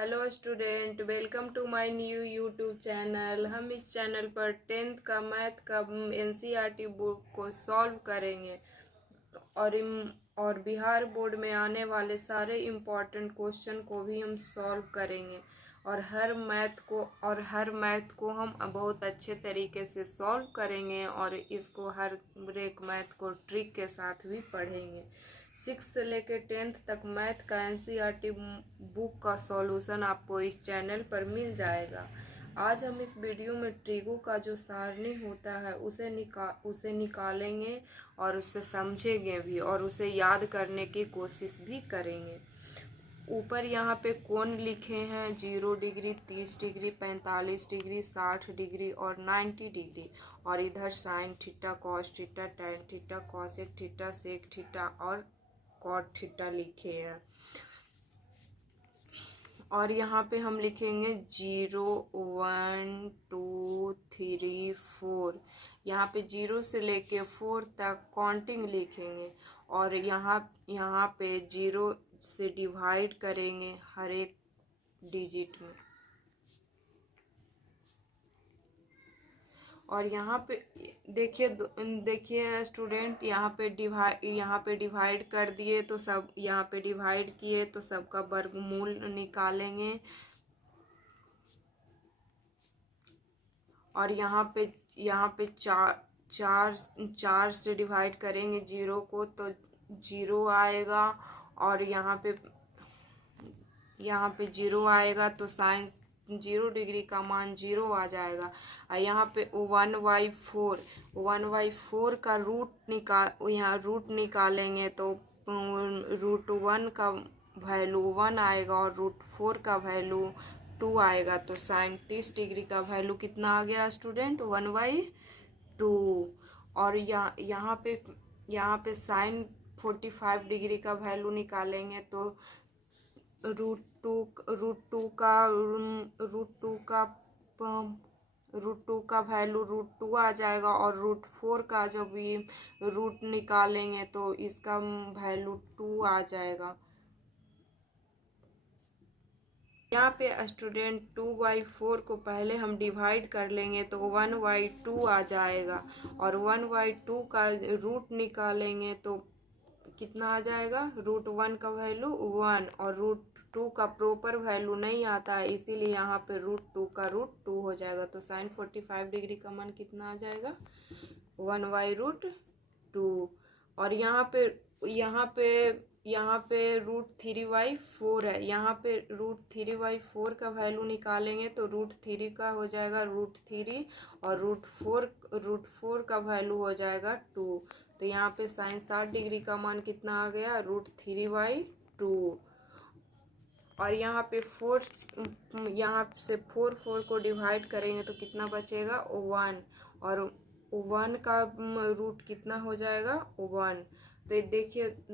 Hello student, welcome to my new YouTube channel. हम इस channel पर 10th का मैथ का एनसीईआरटी बुक को सॉल्व करेंगे और बिहार बोर्ड में आने वाले सारे इम्पॉर्टेंट क्वेश्चन को भी हम सॉल्व करेंगे और हर मैथ को हम बहुत अच्छे तरीके से सॉल्व करेंगे और इसको हर एक मैथ को ट्रिक के साथ भी पढ़ेंगे। 6 से लेकर 10th तक मैथ का एनसीईआरटी बुक का सॉल्यूशन आपको इस चैनल पर मिल जाएगा। आज हम इस वीडियो में ट्रिगो का जो सारणी होता है उसे निकालेंगे और उससे समझेंगे भी और उसे याद करने की कोशिश भी करेंगे। ऊपर यहाँ पे कोण लिखे हैं 0 डिग्री, 30 डिग्री, 45 डिग्री, 60 डिग्री और 90 डिग्री, और इधर sine theta, cos theta, tan theta, cosec theta, sec theta और कॉट थीटा लिखे हैं। और यहाँ पे हम लिखेंगे 0 1 2 3 4। यहाँ पे 0 से लेके 4 तक काउंटिंग लिखेंगे और यहाँ पे 0 से डिवाइड करेंगे हर एक डिजिट में। और यहाँ पे देखिए स्टूडेंट, यहाँ पे डिवाइड कर दिए तो सब, यहाँ पे डिवाइड किए तो सबका वर्गमूल निकालेंगे और यहाँ पे चार से डिवाइड करेंगे 0 को तो 0 आएगा, और यहाँ पे 0 आएगा तो साइन 0 डिग्री का मान 0 आ जाएगा। और यहाँ पे 1/4 का रूट निकालेंगे तो √1 का वैल्यू 1 आएगा और √4 का वैल्यू 2 आएगा। तो साइन 30 डिग्री का वैल्यू कितना आ गया स्टूडेंट? 1/2। और यहाँ पे साइन 45 डिग्री का वैल्यू निकालेंगे तो √2 का वैल्यू √2 आ जाएगा, और √4 का जब ये रूट निकालेंगे तो इसका वैल्यू 2 आ जाएगा। यहाँ पे स्टूडेंट 2/4 को पहले हम डिवाइड कर लेंगे तो 1/2 आ जाएगा, और 1/2 का रूट निकालेंगे तो कितना आ जाएगा? √1 का वैल्यू 1, और √2 का प्रॉपर वैल्यू नहीं आता है, इसीलिए यहाँ पे √2 का √2 हो जाएगा। तो साइन 45 डिग्री का मान कितना आ जाएगा? 1/√2। और यहाँ पे √3/4 है। यहाँ पे √3/4 का वैल्यू निकालेंगे तो √3 का हो जाएगा √3, और √4 का वैल्यू हो जाएगा 2। तो यहाँ पे साइन 60 डिग्री का मान कितना आ गया? √3/2। और यहाँ पे 4 को डिवाइड करेंगे तो कितना बचेगा? 1, और 1 का रूट कितना हो जाएगा? 1। तो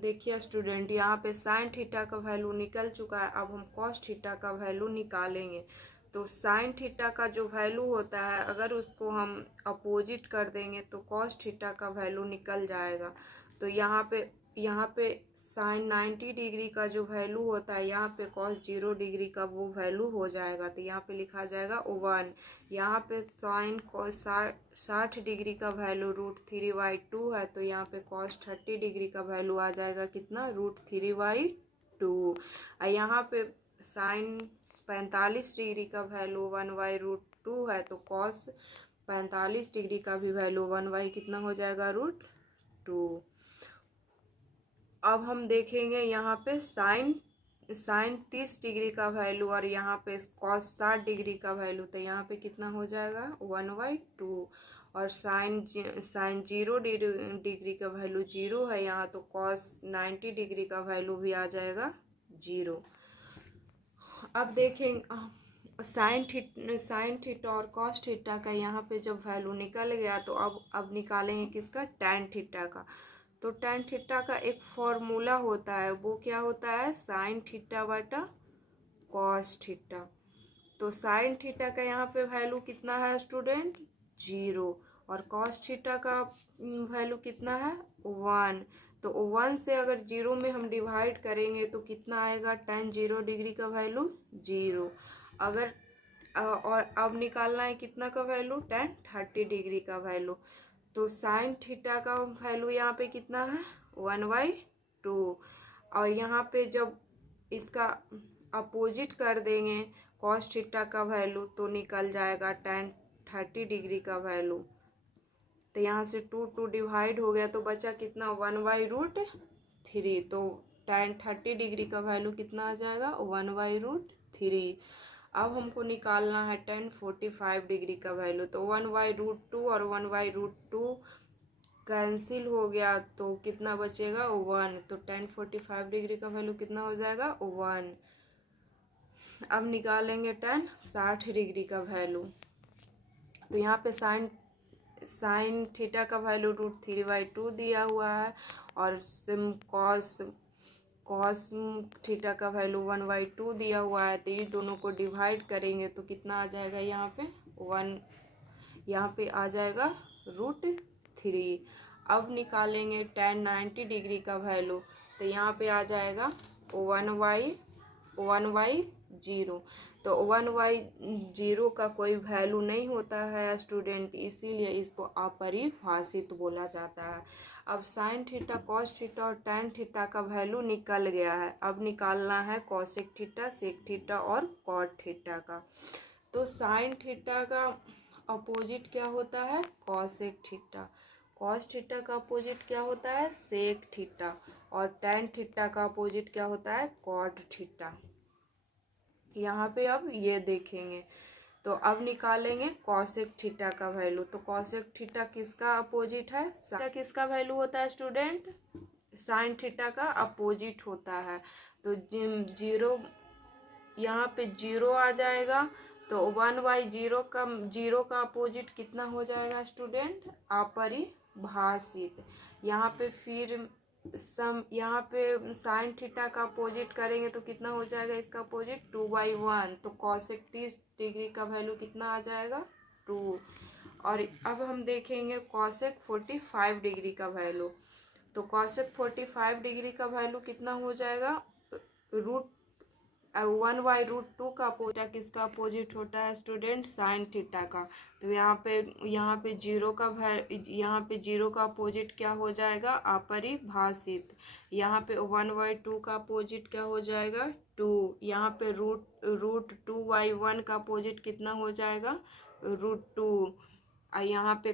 देखिए स्टूडेंट, यहाँ पे साइन थीटा का वैल्यू निकल चुका है। अब हम कॉस थीटा का वैल्यू निकालेंगे। तो साइन थीटा का जो वैल्यू होता है, अगर उसको हम अपोजिट कर देंगे तो कॉस थीटा का वैल्यू निकल जाएगा। तो यहाँ पे साइन 90 डिग्री का जो वैल्यू होता है, यहाँ पे कॉस 0 डिग्री का वो वैल्यू हो जाएगा। तो यहाँ पे लिखा जाएगा 1। यहाँ पे साइन कॉस 60 डिग्री का वैल्यू √3/2 है, तो यहाँ पे कॉस 30 डिग्री का वैल्यू आ जाएगा कितना? √3/2। यहाँ पे साइन 45 डिग्री का वैल्यू 1/√2 है, तो कॉस 45 डिग्री का भी वैल्यू 1/ कितना हो जाएगा? √2। अब हम देखेंगे यहाँ पे साइन 30 डिग्री का वैल्यू और यहाँ पे कॉस 60 डिग्री का वैल्यू, तो यहाँ पे कितना हो जाएगा? 1/2। और साइन 0 डिग्री का वैल्यू 0 है यहाँ, तो कॉस 90 डिग्री का वैल्यू भी आ जाएगा 0। अब देखेंगे साइन थीटा और कॉस थीटा का यहाँ पे जब वैल्यू निकल गया तो अब निकालेंगे किसका? टैन थीटा का। तो टैन थीटा का एक फॉर्मूला होता है, वो क्या होता है? साइन थीटा बटा कॉस थीटा। तो साइन थीटा का यहाँ पे वैल्यू कितना है स्टूडेंट? 0, और कॉस थीटा का वैल्यू कितना है? 1। तो 1 से अगर 0 में हम डिवाइड करेंगे तो कितना आएगा, tan 0 डिग्री का वैल्यू 0। अगर और अब निकालना है कितना का वैल्यू, tan 30 डिग्री का वैल्यू। तो साइन थीटा का वैल्यू यहाँ पे कितना है, 1/2। और यहाँ पे जब इसका अपोजिट कर देंगे कॉस थीटा का वैल्यू तो निकल जाएगा tan 30 डिग्री का वैल्यू। तो यहाँ से 2 डिवाइड हो गया तो बचा कितना, 1/√3। तो tan 30 डिग्री का वैल्यू कितना आ जाएगा, 1/√3। अब हमको निकालना है tan 45 डिग्री का वैल्यू। तो 1/√2 और 1/√2 कैंसिल हो गया तो कितना बचेगा, 1। तो tan 45 डिग्री का वैल्यू कितना हो जाएगा, 1। अब निकालेंगे tan 60 डिग्री का वैल्यू। तो यहाँ पे साइन थीटा का वैल्यू √3/2 दिया हुआ है और कॉस थीटा का वैल्यू 1/2 दिया हुआ है। तो ये दोनों को डिवाइड करेंगे तो कितना आ जाएगा, यहाँ पे 1, यहाँ पे आ जाएगा √3। अब निकालेंगे tan 90 डिग्री का वैल्यू। तो यहाँ पे आ जाएगा 1/0। तो 1/0 का कोई वैल्यू नहीं होता है स्टूडेंट, इसीलिए इसको अपरिभाषित बोला जाता है। अब साइन थीटा, कॉस थीटा और tan थीटा का वैल्यू निकल गया है। अब निकालना है कॉसेक थीटा, सेक थीटा और कॉट थीटा का। तो साइन थीटा का अपोजिट क्या होता है, कॉसेक थीटा। कॉस थीटा का अपोजिट क्या होता है, सेक थीटा। और tan थीटा का अपोजिट क्या होता है, कॉट थीटा। यहाँ पे अब ये देखेंगे। तो अब निकालेंगे कॉसेक थीटा का वैल्यू। तो कॉसेक थीटा किसका अपोजिट है, किसका वैल्यू होता है स्टूडेंट, साइन थीटा का अपोजिट होता है। तो 0, यहाँ पे 0 आ जाएगा। तो 1/0 का 0 का अपोजिट कितना हो जाएगा स्टूडेंट, अपरिभाषित। यहाँ पे फिर यहाँ पे साइन थीटा का अपोजिट करेंगे तो कितना हो जाएगा इसका अपोजिट, 2/1। तो कॉसेक 30 डिग्री का वैल्यू कितना आ जाएगा, 2। और अब हम देखेंगे कॉसेक 45 डिग्री का वैल्यू। तो कॉसेक 45 डिग्री का वैल्यू कितना हो जाएगा, 1/√2 का अपोजिट किसका अपोजिट होता है स्टूडेंट, साइन थीटा का। तो यहाँ पे 0 का यहाँ पे 0 का अपोजिट क्या हो जाएगा, अपरिभाषित। यहाँ पे 1/2 का अपोजिट क्या हो जाएगा, 2। यहाँ पे √2/1 का अपोजिट कितना हो जाएगा, √2। यहाँ पे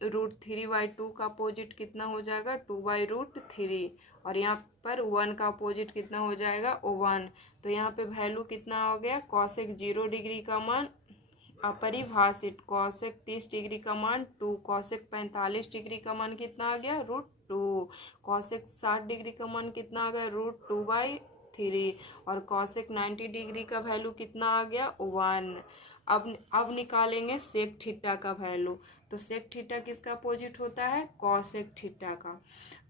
√3/2 का अपोजिट कितना हो जाएगा, 2/√3। और यहाँ पर 1 का अपोजिट कितना हो जाएगा, 1। तो यहाँ पे वैल्यू कितना हो गया, कॉसेक 0 डिग्री का मान अपरिभाषित, कॉसेक 30 डिग्री का मान 2, कॉसेक 45 डिग्री का मान कितना आ गया, √2, कॉसेक 60 डिग्री का मान कितना आ गया, √2/3। और कॉसेक 90 डिग्री का वैल्यू कितना आ गया, 1। अब निकालेंगे सेक थीटा का वैल्यू। तो सेक थीटा किसका अपोजिट होता है, कॉसेक थीटा का।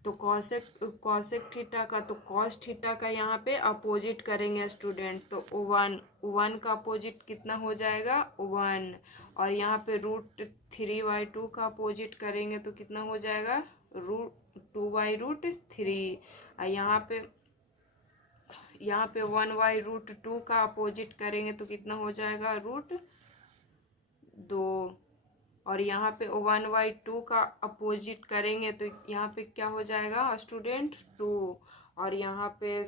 तो कॉसेक थीटा का, तो कॉस थीटा का यहाँ पे अपोजिट करेंगे स्टूडेंट। तो 1 का अपोजिट कितना हो जाएगा, 1। और यहाँ पे √3/2 का अपोजिट करेंगे तो कितना हो जाएगा, 2/√3। यहाँ पे 1/√2 का अपोजिट करेंगे तो कितना हो जाएगा, √2। और यहाँ पे 1/2 का अपोजिट करेंगे तो यहाँ पे क्या हो जाएगा स्टूडेंट, 2। और यहाँ पे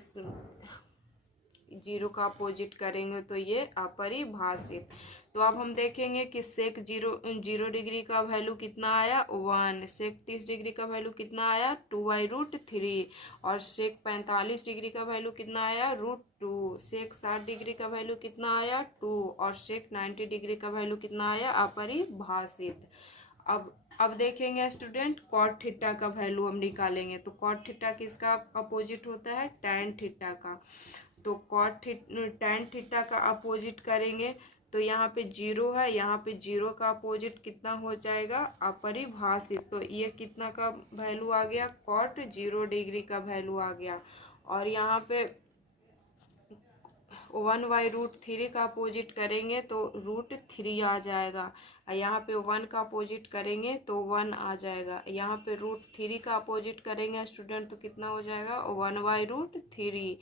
0 का अपोजिट करेंगे तो ये अपरिभाषित। तो अब हम देखेंगे कि सेक 0 डिग्री का वैल्यू कितना आया, 1। सेक 30 डिग्री का वैल्यू कितना आया, 2/√3। और सेक 45 डिग्री का वैल्यू कितना आया, √2। सेक 60 डिग्री का वैल्यू कितना आया, 2। और सेक 90 डिग्री का वैल्यू कितना आया, अपरिभाषित। अब देखेंगे स्टूडेंट कॉट थीटा का वैल्यू हम निकालेंगे। तो कॉट थीटा किसका अपोजिट होता है, tan थीटा का। तो tan थीटा का अपोजिट करेंगे तो यहाँ पे 0 है, यहाँ पे 0 का अपोजिट कितना हो जाएगा, अपरिभाषित। तो ये कितना का वैल्यू आ गया, cot 0 डिग्री का वैल्यू आ गया। और यहाँ पे 1/√3 का अपोजिट करेंगे तो √3 आ जाएगा। यहाँ पे 1 का अपोजिट करेंगे तो 1 आ जाएगा। यहाँ पे √3 का अपोजिट करेंगे स्टूडेंट तो कितना हो जाएगा 1/√3।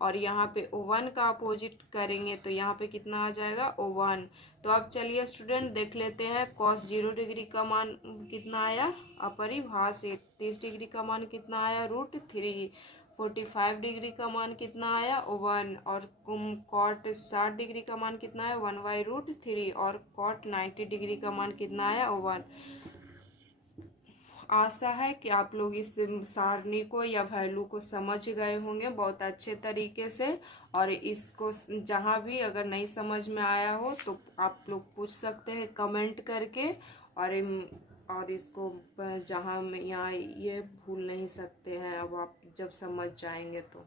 और यहाँ पे 1 का अपोजिट करेंगे तो यहाँ पे कितना आ जाएगा 1। तो अब चलिए स्टूडेंट देख लेते हैं cos 0 डिग्री का मान कितना आया अपरिभाषित, 30 डिग्री का मान कितना आया √3, 45 डिग्री का मान कितना आया 1, और कॉट 60 डिग्री का मान कितना है 1/√3, और कॉट 90 डिग्री का मान कितना आया 1। आशा है कि आप लोग इस सारणी को या वैल्यू को समझ गए होंगे बहुत अच्छे तरीके से। और इसको जहाँ भी अगर नहीं समझ में आया हो तो आप लोग पूछ सकते हैं कमेंट करके। और इसको जहाँ में यहाँ ये भूल नहीं सकते हैं अब आप जब समझ जाएंगे तो।